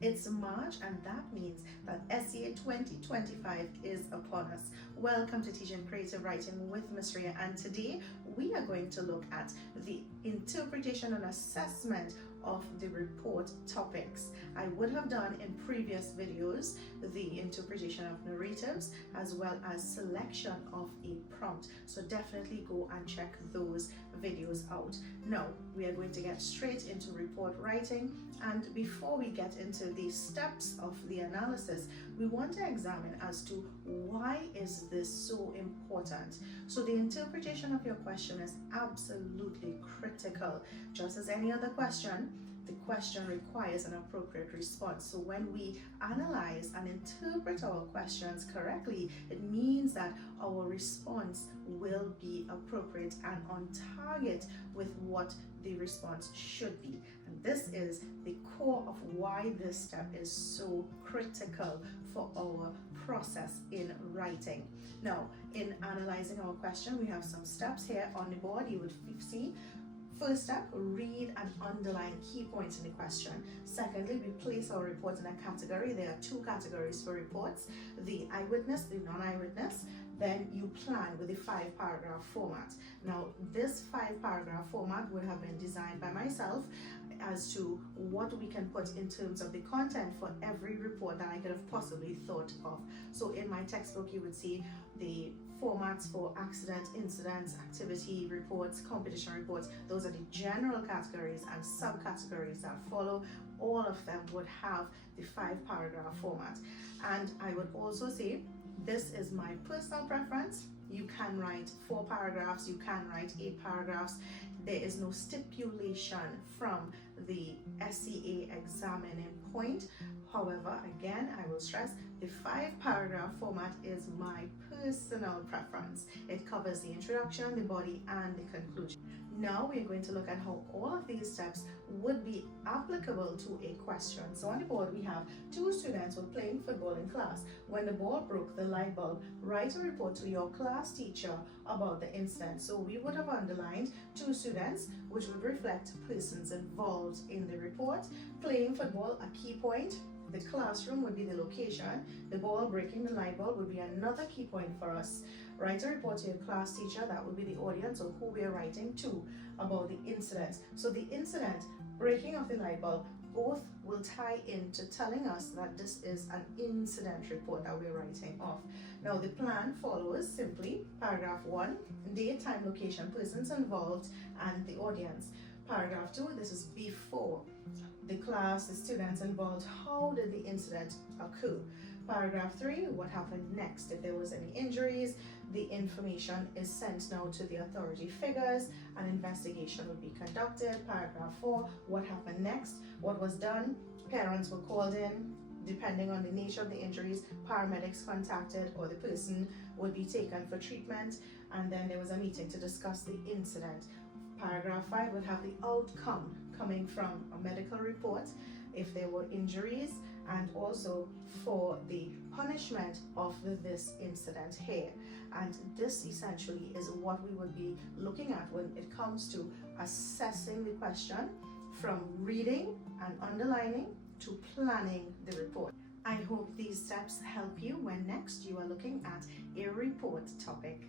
It's March, and that means that SEA 2025 is upon us. Welcome to Teaching Creative Writing with Ms. Ria, and today we are going to look at the interpretation and assessment of the report topics. I would have done in previous videos the interpretation of narratives as well as selection of a prompt, so definitely go and check those videos out. Now we are going to get straight into report writing, and before we get into the steps of the analysis, we want to examine as to why is this so important. So the interpretation of your question is absolutely critical. Just as any other question, the question requires an appropriate response. So when we analyze and interpret our questions correctly, it means that our response will be appropriate and on target with what the response should be. And this is the core of why this step is so critical for our process in writing. Now, in analyzing our question, we have some steps here on the board. You would see, first step, read and underline key points in the question. Secondly, we place our report in a category. There are two categories for reports: the eyewitness, the non-eyewitness. Then you plan with the 5-paragraph format. Now, this 5-paragraph format would have been designed by myself as to what we can put in terms of the content for every report that I could have possibly thought of. So in my textbook, you would see the formats for accident, incidents, activity reports, competition reports. Those are the general categories, and subcategories that follow. All of them would have the 5-paragraph format. And I would also say, this is my personal preference. You can write 4 paragraphs, you can write 8 paragraphs. There is no stipulation from the SEA examining point. However, again, I will stress, the 5-paragraph format is my personal preference. It covers the introduction, the body, and the conclusion. Now we're going to look at how all of these steps would be applicable to a question. So on the board we have 2 students who were playing football in class. When the ball broke the light bulb, write a report to your class teacher about the incident. So we would have underlined 2 students, which would reflect persons involved in the report. Playing football, a key point. The classroom would be the location. The ball breaking the light bulb would be another key point for us. Write a report to your class teacher, that would be the audience or who we are writing to, about the incident. So the incident, breaking of the light bulb, both will tie into telling us that this is an incident report that we're writing off. Now the plan follows simply. Paragraph 1, date, time, location, persons involved, and the audience. Paragraph 2, this is before. The class, the students involved, how did the incident occur? Paragraph 3, what happened next? If there was any injuries, the information is sent now to the authority figures, an investigation would be conducted. Paragraph 4, what happened next? What was done? Parents were called in. Depending on the nature of the injuries, paramedics contacted, or the person would be taken for treatment, and then there was a meeting to discuss the incident. Paragraph 5 would have the outcome coming from a medical report if there were injuries, and also for the punishment of this incident here. And this essentially is what we would be looking at when it comes to assessing the question, from reading and underlining to planning the report. I hope these steps help you when next you are looking at a report topic.